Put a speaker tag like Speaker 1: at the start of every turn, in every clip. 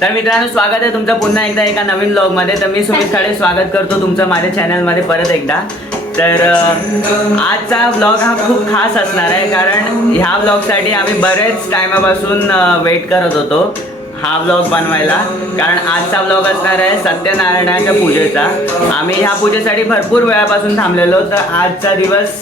Speaker 1: तर मित्रांनो स्वागत आहे तुमचं पुन्हा एकदा एका नवीन ब्लॉगमध्ये तर मी सुमित खाडे स्वागत करतो तुमचं माझ्या चॅनलमध्ये परत एकदा. तर आजचा ब्लॉग हा खूप खास असणार आहे कारण ह्या ब्लॉगसाठी आम्ही बरेच टायमापासून वेट करत होतो हा ब्लॉग बनवायला. कारण आजचा ब्लॉग असणार आहे सत्यनारायणाच्या पूजेचा. आम्ही ह्या पूजेसाठी भरपूर वेळापासून थांबलेलो तर आजचा दिवस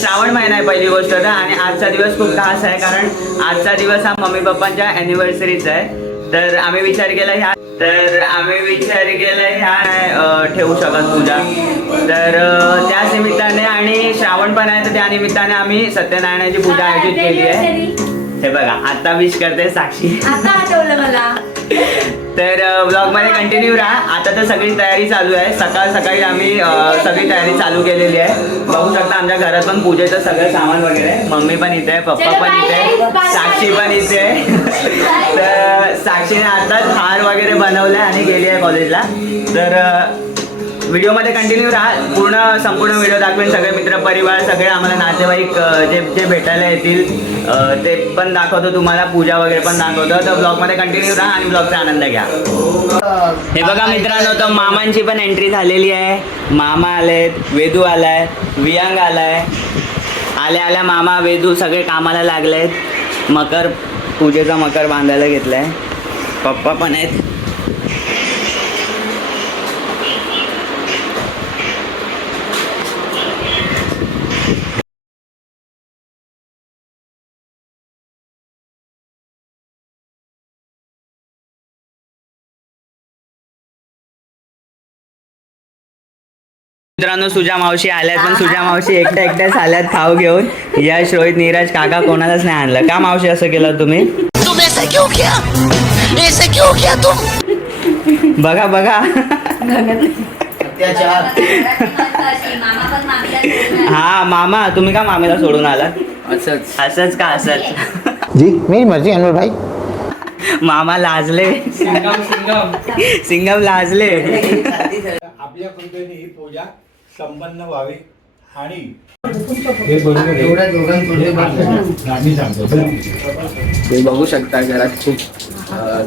Speaker 1: श्रावण महिना आहे पहिली गोष्ट तर आणि आजचा दिवस खूप खास आहे कारण आजचा दिवस हा मम्मी पप्पांच्या अॅनिव्हर्सरीचा आहे. तर आम्ही विचार केला ह्या तर आम्ही विचार केला ह्या ठेवू शकत पूजा. तर त्याच निमित्ताने आणि श्रावण पण आहे तर त्या निमित्ताने आम्ही सत्यनारायणाची पूजा आयोजित केली आहे. हे बघा आता विश करते साक्षी.
Speaker 2: आता आठवलं मला.
Speaker 1: तर ब्लॉगमध्ये कंटिन्यू राहा. आता तर सगळी तयारी चालू आहे. सकाळ सकाळी आम्ही सगळी तयारी चालू केलेली आहे. बघू शकता आमच्या घरात पण पूजेचं सगळं सामान वगैरे आहे. मम्मी पण इथे आहे पप्पा पण इथे आहे, साक्षी. पण इथे आहे. तर साक्षीने आताच हार वगैरे बनवलाय आणि गेली आहे कॉलेजला तर व्हिडिओमध्ये कंटिन्यू राहा. पूर्ण संपूर्ण व्हिडिओ दाखवेन. सगळे मित्र परिवार सगळे आम्हाला नातेवाईक जे जे भेटायला येतील ते पण दाखवतो. तुम्हाला पूजा वगैरे पण दाखवतो. तर ब्लॉगमध्ये कंटिन्यू राहा आणि ब्लॉगचा आनंद घ्या. हे बघा मित्रांनो तर मामांची पण एंट्री झालेली आहे. मामा आलेत वेदू आलाय वियांग आलाय. आल्या आल्या मामा वेदू सगळे कामाला लागलेत. मकर पूजेचा मकर बांधायला घेतलाय. पप्पा पण आहेत. मित्रांनो सुजा मावशी आल्यात पण सुजा मावशी एकट्या एकट्याच आल्यात खाऊ घेऊन. यश रोहित नीरज काका कोणालाच नाही आणलं. का मावशी असं केलं तुम्ही?
Speaker 3: तुम ऐसा क्यों किया? ऐसा क्यों किया तुम?
Speaker 1: बघा बघा.
Speaker 2: मामा पण मामीला सोडून आले.
Speaker 1: हा मामा तुम्ही का मामीला सोडून आलात?
Speaker 4: असंच.
Speaker 1: असंच का असंच?
Speaker 5: जी मेरी मर्जी अनवर भाई.
Speaker 1: मामा लाजले. सिंगम लाजले.
Speaker 6: आपल्या पद्धतीने ही पूजा संपन्न व्हावी आणि हे
Speaker 4: तुम्ही बघू. शकता घरात खूप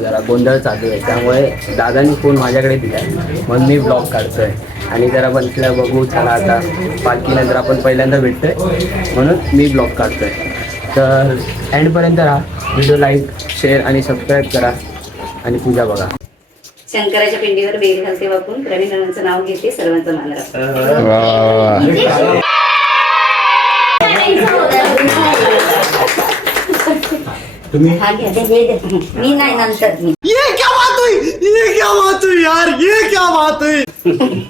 Speaker 4: जरा गोंधळ चालू आहे. त्यामुळे दादांनी फोन माझ्याकडे दिला म्हणून मी ब्लॉग काढतोय. आणि जरा म्हटलं बघू चला आता पालखीनंतर आपण पहिल्यांदा भेटतोय. म्हणून मी ब्लॉग काढतोय. तर एंडपर्यंत राहा. व्हिडिओ लाईक शेअर आणि सबस्क्राईब करा. आणि पूजा बघा.
Speaker 7: शंकराच्या पिंडीवर बेल घालते वापरून प्रवीणांचं नाव घेते सर्वांचं मान
Speaker 6: तुम्ही?
Speaker 7: हा घ्या. हे घ्या.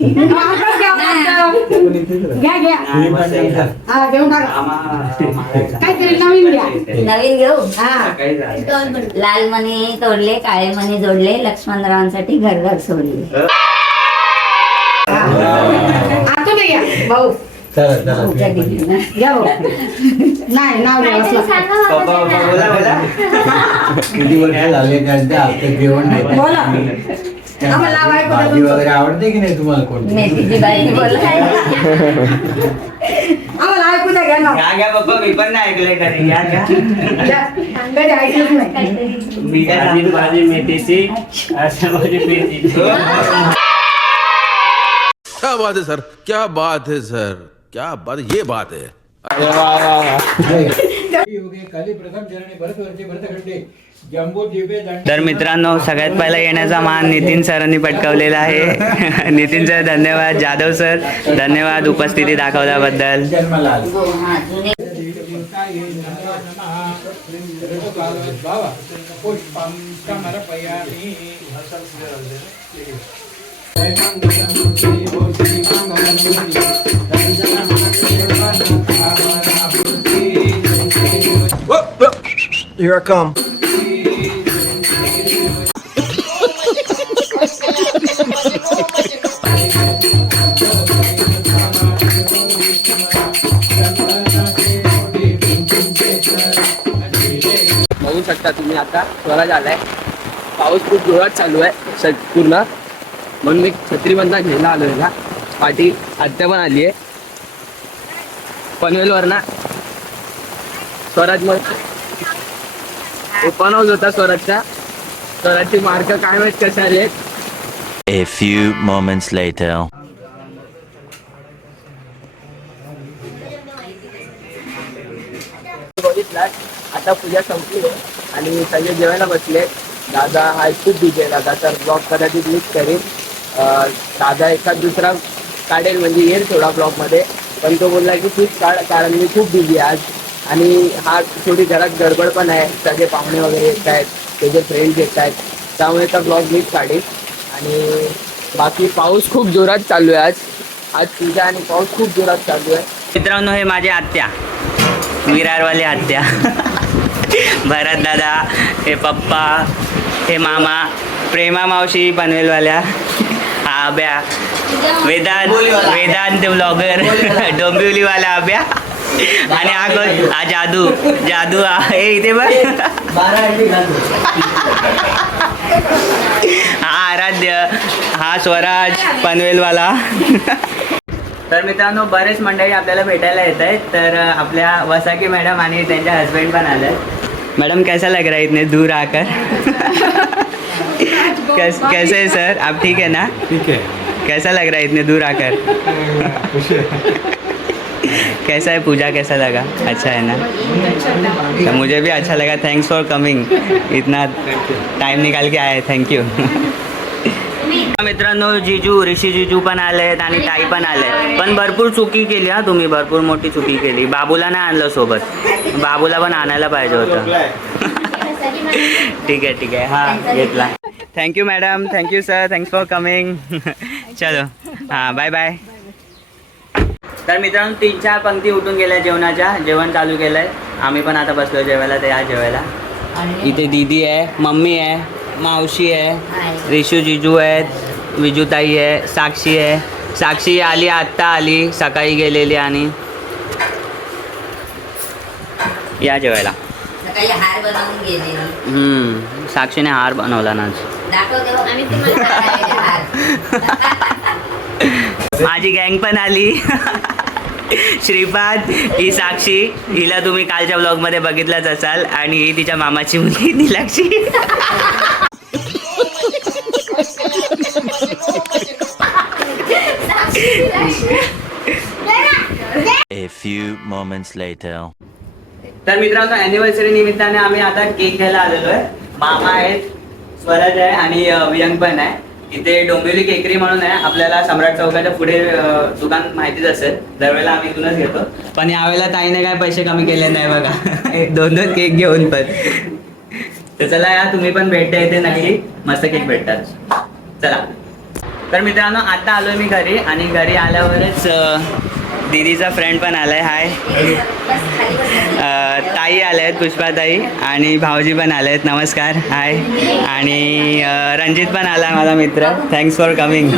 Speaker 7: मी नाही नंतर मी
Speaker 2: घ्या घ्या
Speaker 6: तुम्ही पण नाही खा.
Speaker 2: हा घेऊन टाका काहीतरी नवीन घ्या
Speaker 7: नवीन घेऊ
Speaker 2: हा
Speaker 7: लाल मणी तोडले काळे मणी जोडले लक्ष्मणरावांसाठी घर घर सोडले
Speaker 2: आतून घ्या भाऊ
Speaker 6: चला चला
Speaker 2: नाही नाव
Speaker 1: बोला बोला
Speaker 6: किती वर्ष झाले जेवण नाही
Speaker 2: बोला आम्हाला
Speaker 6: भाजी वगैरे आवडते की नाही तुम्हाला कोणती
Speaker 7: मेथीची बाई बोला
Speaker 2: आम्हाला ऐकू द्या घ्या नाव
Speaker 1: घ्या घ्या पप्पा मी पण नाही ऐकलंय कधी घ्या घ्या
Speaker 2: घ्या. कधी ऐकलंच नाही
Speaker 1: मी काय सांगू?
Speaker 4: मेथीची
Speaker 8: क्या बात है सर क्या बात है सर क्या बात ये बात है
Speaker 1: तर मित्रांनो सगळ्यात पहिला येण्याचा मान नितीन सरांनी पटकावलेला आहे नितीन सर धन्यवाद जाधव सर धन्यवाद उपस्थिती दाखवल्याबद्दल
Speaker 5: Here I come.
Speaker 4: बघू शकता तुम्ही आता स्वराज आलाय पाऊस खूप जोरात चालू आहे स- पूर्ण म्हणून मी छत्रीबंधा घ्यायला आलो ना पाठी. आत्या पण आली आहे. पनवेलवर ना स्वराज मग ओपन हाऊस होता स्वराजचा
Speaker 9: स्वराजची मार्क काय माहीत कसे आले
Speaker 10: A few moments later.
Speaker 9: बघितलात. आता पूजा संपली आहे. आणि सगळे जेवायला बसले. दादा हा खूप बिझी आहे. दादा तर ब्लॉग कदाचित मिस करेल. दादा एखाद दुसरा काढेल म्हणजे येईल थोडा ब्लॉगमध्ये. पण तो बोलला की तूच काढ कारण मी खूप बिझी आज. आणि हा थोडी घरात गडबड पण आहे. सगळे पाहुणे वगैरे येत आहेत. त्याचे फ्रेंड्स येत आहेत. त्यामुळे तर ब्लॉग मीच काढेल आणि बाकी पाऊस खूप जोरात चालू आहे आज. आज पूजा आणि पाऊस खूप जोरात चालू आहे.
Speaker 1: मित्रांनो हे माझे आत्या. विरारवाले आत्या. भरत दादा हे पप्पा हे मामा प्रेमा मावशी पनवेलवाल्या. हा आब्या. वेदांत वेदांत ब्लॉगर डोंबिवलीवाला आब्या. आणि हा कोण हा जादू. जादू हा इथे बघ. हा आराध्य. हा स्वराज पनवेलवाला. तर मित्रांनो बरेच मंडळी आपल्याला भेटायला येत आहेत. तर आपल्या वसाकी मॅडम आणि त्यांच्या हस्बंड पण आले मैडम कैसा लग रहा है इतने दूर आकर? कैस, कैसे है सर? आप ठीक है ना?
Speaker 11: ठीक है।
Speaker 1: कैसा लग रहा है इतने दूर आकर? कैसा है पूजा? कैसा लगा? अच्छा है ना? तो मुझे भी अच्छा लगा। थैंक्स फॉर कमिंग इतना टाइम निकाल के आए। थँक यू मित्रांनो जिजू ऋषी जिजू पण आलेत आणि ताई पण आले पण भरपूर चुकी केली हा तुम्ही. भरपूर मोठी चुकी केली. बाबूला नाही आणलं सोबत. बाबूला पण आणायला पाहिजे होतं. ठीक आहे ठीक आहे. हा घेतला. Thank you madam thank you sir thanks for coming चलो. हां बाय बाय तर मित्रांनो तीन चार पंक्ती उठून गेल्या जेवणाच्या. जेवण चालू केलं आहे आम्ही पण आता बसलो जेवायला ते या जेवायला इथे दीदी आहे मम्मी आहे मावशी आहे रिशू जिजू आहेत विजूताई आहे साक्षी आहे. साक्षी आली आत्ता आली सकाळी गेलेली आणि या जेवायला.
Speaker 7: सकाळी हार बनवून गेलेली.
Speaker 1: हम्म, साक्षीने हार बनवला ना माझी गँग पण आली. श्रीपाद ही साक्षी हिला तुम्ही कालच्या ब्लॉगमध्ये बघितलंच असाल आणि ही तिच्या मामाची मुलगी निलाक्षी.
Speaker 10: A few moments later.
Speaker 1: तर मित्रांनो अॅनिव्हर्सरी निमित्ताने आम्ही आता केक घ्यायला आलेलो आहे. मामा आहेत स्वराज आहे आणि वियंग पण आहे. इथे डोंबिवली केकरी म्हणून आहे. आपल्याला सम्राट चौकाच्या पुढे दुकान माहितीच असेल. दरवेळेला आम्ही इथूनच घेतो. पण यावेळेला ताईने काय पैसे कमी केले नाही बघा. एक दोन दोन केक घेऊन पण. तर चला या तुम्ही पण भेटता इथे नक्की. मस्त केक भेटतात. चला. तर मित्रांनो आता आलोय मी घरी आणि घरी आल्यावरच दीदीचा फ्रेंड पण आलाय हाय अ, ताई आल्या आहेत पुष्पाताई आणि भाऊजी पण आले आहेत नमस्कार हाय आणि रणजित पण आला माझा मित्र. थँक्स फॉर कमिंग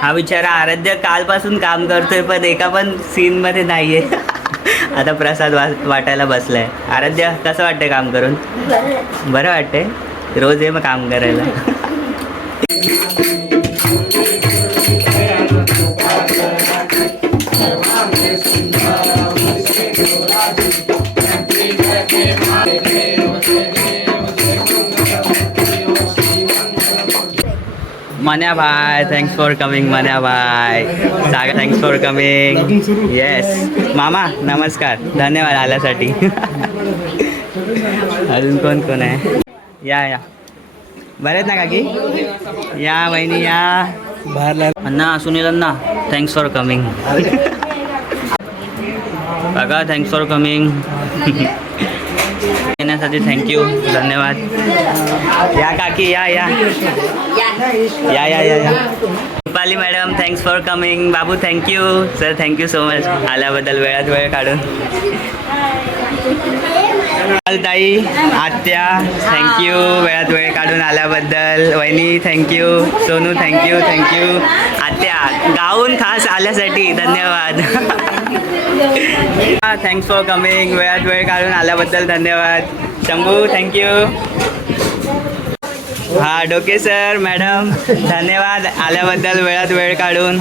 Speaker 1: हा बिचारा आराध्य कालपासून काम करतोय पण एका पण सीनमध्ये नाही आहे आता प्रसाद वा वाटायला बसलाय. आराध्य कसं वाटतंय काम करून? बरं वाटतंय. रोज ये मग काम करायला. मन्या भाय थँक्स फॉर कमिंग मन्या भाय Sagar thanks for coming yes मामा नमस्कार धन्यवाद आल्यासाठी अजून कोण कोण आहे या या बरे आहेत ना काकी या बहिणी या अण्णा सुनील अण्णा थँक्स फॉर कमिंग काका थँक्स फॉर कमिंग येण्यासाठी थँक्यू धन्यवाद. या काकी या या. या या या या. Rupali madam thanks for coming Babu thank you sir thank you so much आल्याबद्दल वेळात वेळ काढून. ताई आत्या थँक्यू वेळात वेळ काढून आल्याबद्दल. वहिनी थँक्यू सोनू थँक्यू थँक्यू आत्या गाऊन खास आल्यासाठी. धन्यवाद. थँक्स फॉर कमिंग वेळात वेळ काढून आल्याबद्दल धन्यवाद. शंभू थँक्यू
Speaker 11: हा डोके सर मॅडम धन्यवाद आल्याबद्दल वेळात वेळ काढून.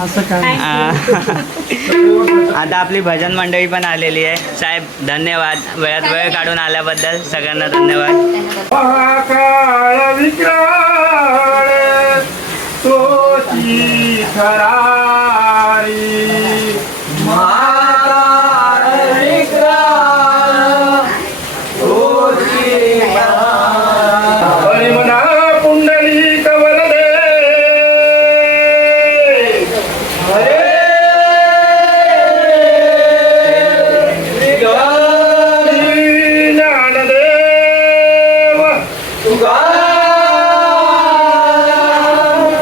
Speaker 11: आता आपली भजन मंडळी पण आलेली आहे. साहेब धन्यवाद. वेळात वेळ काढून आल्याबद्दल सगळ्यांना धन्यवाद.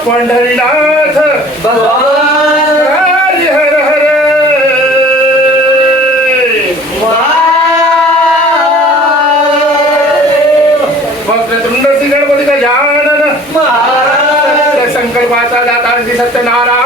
Speaker 9: पंढरीनाथ हरी हर हर! वक्रतुंड श्री गणपती गजानन संकल्पाचा दाता सत्यनारायण!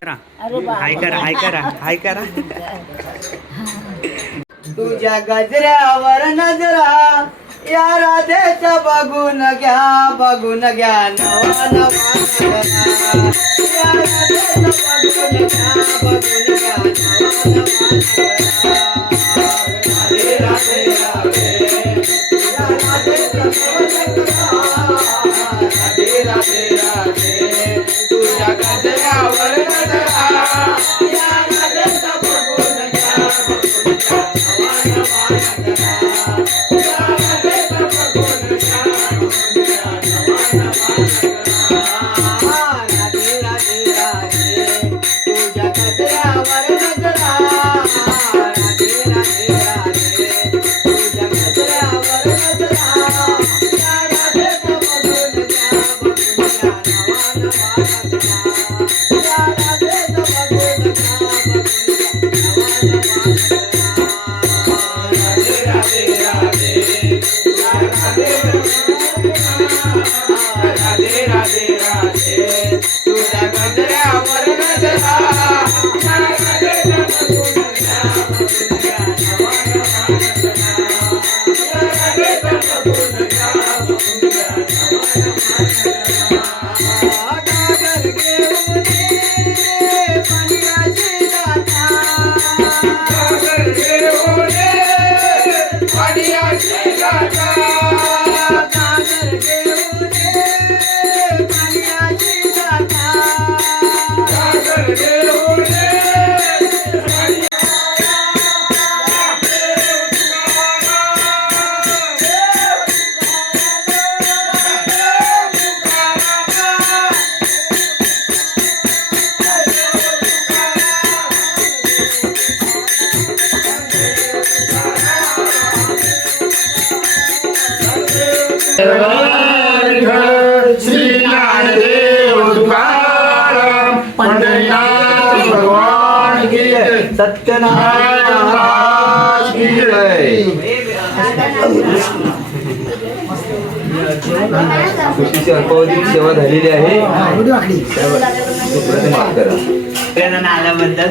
Speaker 9: करा.
Speaker 1: हाय करा हाय करा हाय करा
Speaker 9: तुझ्या गजऱ्यावर नजरा या राधेच बघून घ्या बघून घ्या नवा नवा या बघून घ्या बघून घ्या. सृष्टीची अल्पावधी सेवा झालेली आहे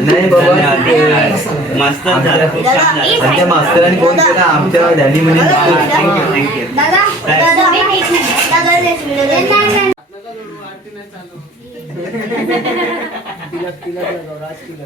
Speaker 9: नाही मास्तरांनी फोन केला आमच्या
Speaker 7: डॅनी म्हणजे तिला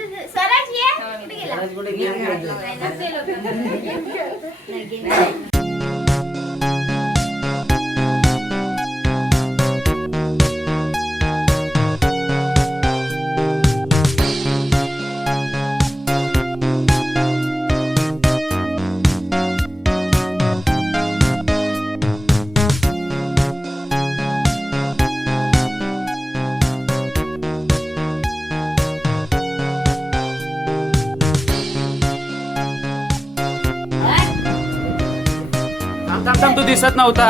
Speaker 1: Gabriela. Gabriela. Gabriela.
Speaker 12: Gabriela. दिसत नव्हता.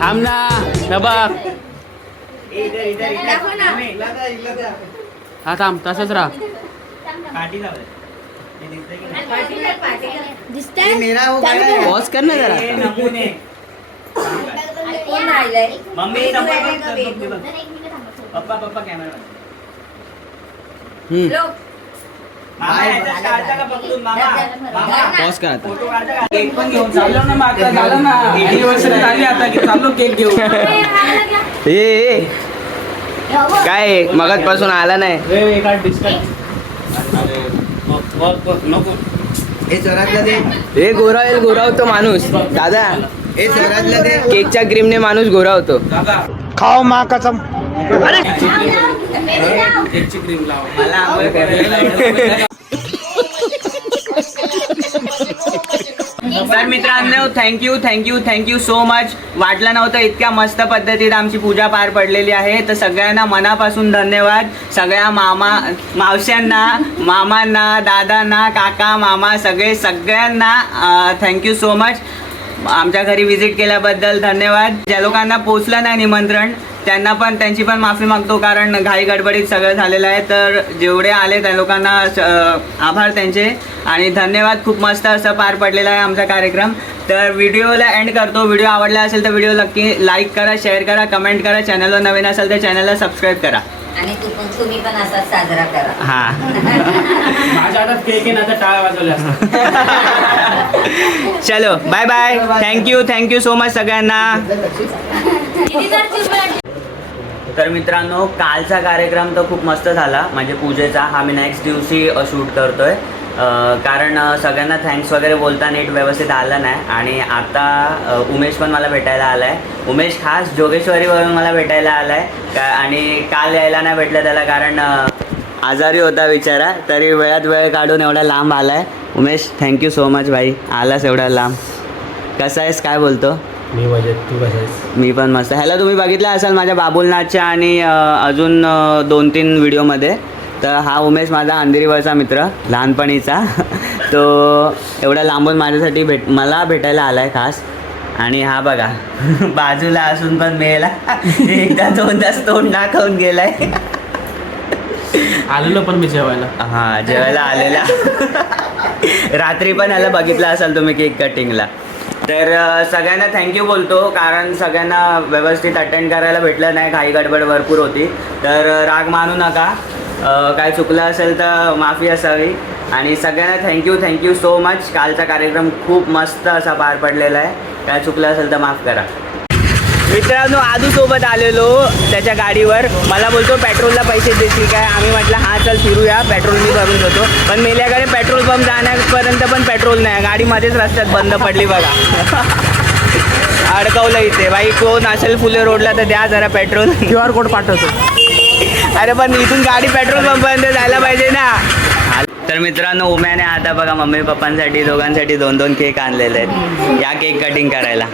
Speaker 12: थांब ना.
Speaker 1: दबाक
Speaker 12: हा थांब तसंच राहा.
Speaker 1: पॉज हो
Speaker 7: कर
Speaker 12: ना जरा.
Speaker 1: मम्मी पप्पा पप्पा कॅमेरा
Speaker 12: पॉज कर आता.
Speaker 1: फोटो काढता का? केक पण घेऊन
Speaker 12: चाललो ना मग आता झालं ना. अॅनिव्हर्सरी झाली आता की चाललो केक घेऊ
Speaker 9: ए काय मगतपासून आला नाही.
Speaker 12: नको.
Speaker 9: हे गोरावेल गोरावतो माणूस. दादा. हे शहरातलं ते केकच्या क्रीमने माणूस गोरावतो.
Speaker 11: खाओ माँ कसम.
Speaker 12: सर
Speaker 1: तर मित्रांनो thank you thank you thank you so much वाटलं नव्हतं इतक्या मस्त पद्धतीत आमची पूजा पार पडलेली आहे. तर सगळ्यांना मनापासून धन्यवाद. सगळ्या मामा मावश्यांना मामांना दादांना काका मामा सगळे सगळ्यांना थँक्यू सो मच आमच्या घरी व्हिजिट केल्याबद्दल धन्यवाद. ज्या लोकांना पोचलं नाही निमंत्रण त्यांना पण त्यांची पण माफी मागतो कारण घाई गडबडीत सगळं झालेलं आहे. तर जेवढे आले त्या लोकांना आभार त्यांचे. आणि धन्यवाद खूप मस्त असं पार पडलेला आहे आमचा कार्यक्रम. तर व्हिडिओला एंड करतो. व्हिडिओ आवडला असेल तर व्हिडिओ नक्की लाईक करा शेअर करा कमेंट करा. चॅनलवर नवीन असेल तर चॅनलला सबस्क्राईब करा.
Speaker 7: आणि तू पण तुम्ही पण असाच साजरा करा.
Speaker 1: हां.
Speaker 12: माझ्या हातात केक आहे ना आता टाळ्या वाजवल्या असतात.
Speaker 1: चलो bye bye thank you thank you so much सगळ्यांना. तर मित्रांनो कालचा कार्यक्रम तर खूप मस्त झाला. म्हणजे पूजेचा हा मी नेक्स्ट दिवशी शूट करतोय. आहे कारण सगळ्यांना थँक्स वगैरे बोलता नीट व्यवस्थित आलं नाही. आणि आता उमेश पण मला भेटायला आला आहे उमेश खास जोगेश्वरीवरून मला भेटायला आला आहे का आणि काल यायला नाही भेटलं त्याला कारण आजारी होता विचारा तरी वेळात वेळ काढून एवढा लांब आला आहे उमेश थँक्यू सो मच भाई आलास एवढा लांब. कसा आहेस? काय बोलतो?
Speaker 9: मी मजेत. तू कसं
Speaker 1: मी पण मस्त. ह्याला तुम्ही बघितला असाल माझ्या बाबुलनाथच्या आणि अजून दोन तीन व्हिडिओमध्ये. तर हा उमेश माझा अंधेरीवरचा मित्र लहानपणीचा. तो एवढा लांबून माझ्यासाठी भेट मला भेटायला आला आहे खास. आणि हा बघा बाजूला असून पण मेला. एकदा दोनदाच तोंड दाखवून गेलाय.
Speaker 12: आलेलो पण मी जेवायला.
Speaker 1: हा जेवायला आलेला. रात्री पण ह्याला बघितलं असाल तुम्ही केक कटिंगला. तर सगळ्यांना थँक्यू बोलतो कारण सगळ्यांना व्यवस्थित अटेंड करायला भेटलं नाही घाई गडबड भरपूर होती. तर राग मानू नका. काय चुकलं असेल तर माफी असावी. आणि सगळ्यांना थँक्यू थँक्यू सो मच कालचा कार्यक्रम खूप मस्त असा पार पडलेला आहे. काय चुकलं असेल तर माफ करा. मित्रांनो आदू सोबत आलेलो त्याच्या गाडीवर. मला बोलतो पेट्रोलला पैसे देतील काय आम्ही म्हटलं हां चल फिरूया. पेट्रोल मी भरून देतो पण मेल्याकडे पेट्रोल पंप जाण्यापर्यंत पण पेट्रोल नाही. गाडी मध्येच रस्त्यात बंद पडली बघा. अडकवलं इथे. बाई कोण असेल फुले रोडला तर द्या जरा पेट्रोल.
Speaker 12: क्यू आर कोड पाठवतो.
Speaker 1: अरे पण इथून गाडी पेट्रोल पंपपर्यंत जायला पाहिजे ना. तर मित्रांनो उम्याने आता बघा मम्मी पप्पांसाठी दोघांसाठी दोन दोन केक आणलेले आहेत. या केक कटिंग करायला.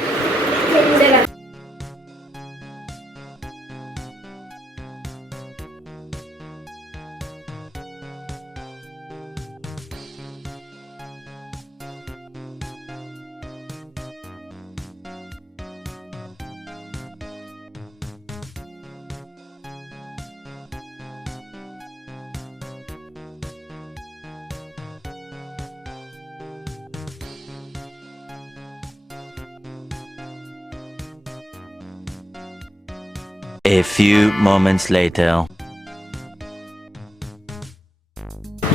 Speaker 10: A few moments later.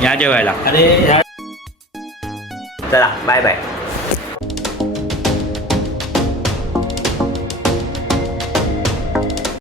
Speaker 1: या जेवायला
Speaker 12: अरे
Speaker 1: चला बाय बाय